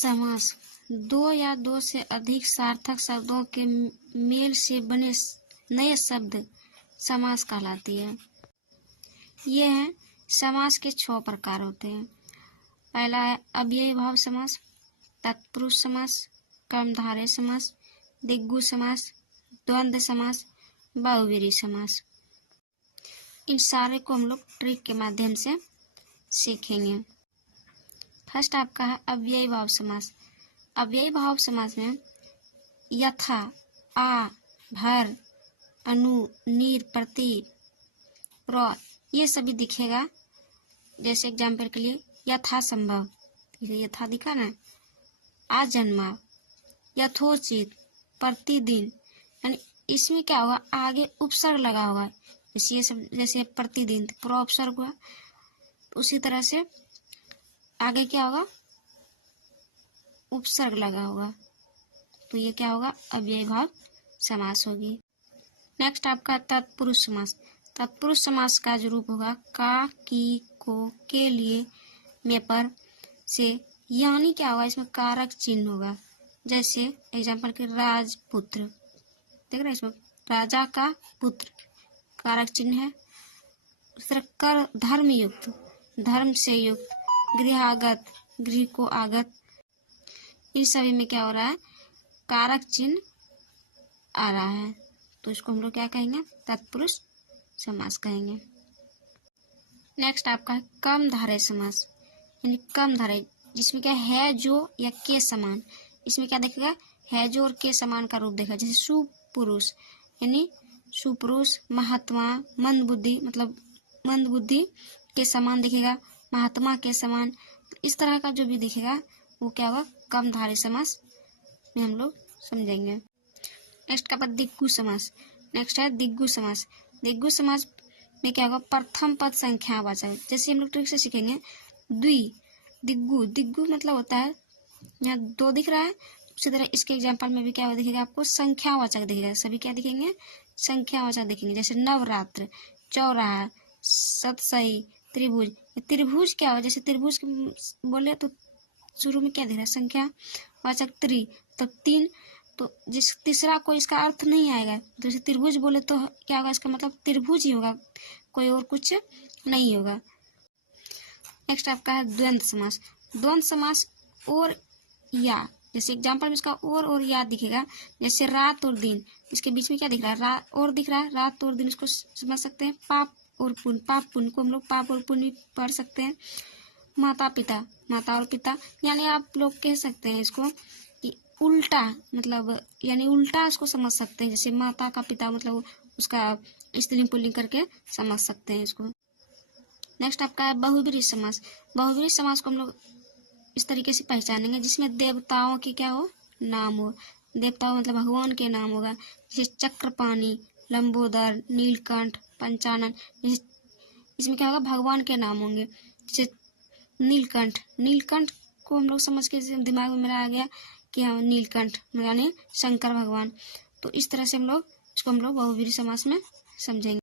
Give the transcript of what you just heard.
समास दो या दो से अधिक सार्थक शब्दों के मेल से बने नए शब्द समास कहलाती है। ये हैं समास के 6 प्रकार होते हैं। पहला है अव्ययी भाव समास, तत्पुरुष समास, कर्मधारय समास, दिग्गु समास, द्वंद्व समास, बहुव्रीहि समास। इन सारे को हम लोग ट्रिक के माध्यम से सीखेंगे। फर्स्ट आपका है अव्ययी भाव समास। अव्ययी भाव समास में यथा, आ, भर, अनु, नीर, प्रति, प्र ये सभी दिखेगा। जैसे एग्जाम्पल के लिए यथा संभव, यथा दिखा ना, आजन्मा, यथोचित, प्रतिदिन, यानी इसमें क्या होगा, आगे उपसर्ग लगा होगा। जैसे ये सब, जैसे प्रतिदिन प्र उपसर्ग हुआ, उसी तरह से आगे क्या होगा, उपसर्ग लगा होगा। तो ये क्या होगा, अव्ययी भाव समास होगी। नेक्स्ट आपका तत्पुरुष समास। तत्पुरुष समास का जो रूप होगा का, की, को, के लिए, में, पर से, यानी क्या होगा, इसमें कारक चिन्ह होगा। जैसे एग्जाम्पल के राजपुत्र, देख रहे हैं, इसमें राजा का पुत्र कारक चिन्ह है। उस तरह कर, धर्म युक्त, धर्म से युक्त, गृहागत, गृह को आगत, इन सभी में क्या हो रहा है, कारक चिन्ह आ रहा है। तो इसको हम लोग क्या कहेंगे, तत्पुरुष समास कहेंगे। नेक्स्ट आपका है कर्मधारय समास, यानी कर्मधारय, जिसमें क्या है जो या के समान। इसमें क्या देखेगा, है जो और के समान का रूप देखा। जैसे सुपुरुष, यानी सुपुरुष, महात्मा, मंदबुद्धि, मतलब मंदबुद्धि के समान दिखेगा, महात्मा के समान। इस तरह का जो भी दिखेगा वो क्या होगा, कर्मधारय समास में हम लोग समझेंगे। नेक्स्ट का दिग्गु समास। नेक्स्ट है दिग्गु समास। दिग्गु समास में क्या होगा, प्रथम पद संख्यावाचक। जैसे हम लोग ट्रिक से सीखेंगे द्वि, दिग्गु, दिग्गु मतलब होता है, यहाँ 2 दिख रहा है, उसी तरह इसके एग्जाम्पल में भी क्या दिखेगा आपको, संख्यावाचक दिखेगा। सभी क्या दिखेंगे, संख्यावाचक दिखेंगे। जैसे नवरात्र, चौराहा, सतसई, त्रिभुज। त्रिभुज क्या हो, जैसे त्रिभुज बोले तो शुरू में क्या दिख रहा है, संख्यावाचक त्रि, तो 3। तो जिस तीसरा कोई इसका अर्थ नहीं आएगा। जैसे त्रिभुज बोले तो क्या होगा, इसका मतलब त्रिभुज ही होगा, कोई और कुछ नहीं होगा। नेक्स्ट आपका है द्वंद्व समास। द्वंद्व समास और या, जैसे एग्जाम्पल में इसका और या दिखेगा। जैसे रात और दिन, इसके बीच में क्या दिख रहा है, रात और दिख रहा है, रात और दिन, इसको समझ सकते हैं। पाप और पुण्य, पाप पुण्य को हम लोग पाप और पुण्य पढ़ सकते हैं। माता पिता, माता और पिता, यानी आप लोग कह सकते हैं इसको कि उल्टा, मतलब यानी उल्टा इसको समझ सकते हैं। जैसे माता का पिता, मतलब उसका स्त्रीलिंग पुल्लिंग करके समझ सकते हैं इसको। नेक्स्ट आपका है बहुव्रीहि समास। बहुव्रीहि समास को हम लोग इस तरीके से पहचानेंगे, जिसमें देवताओं की क्या हो, नाम हो। देवताओं मतलब भगवान के नाम होगा। जैसे चक्रपाणि, लंबोदर, नीलकंठ, पंचानन, इसमें क्या होगा, भगवान के नाम होंगे। जैसे नीलकंठ, नीलकंठ को हम लोग समझ के दिमाग में मेरा आ गया कि हाँ नीलकंठ यानी शंकर भगवान। तो इस तरह से हम लोग इसको बहुव्रीहि समास में समझेंगे।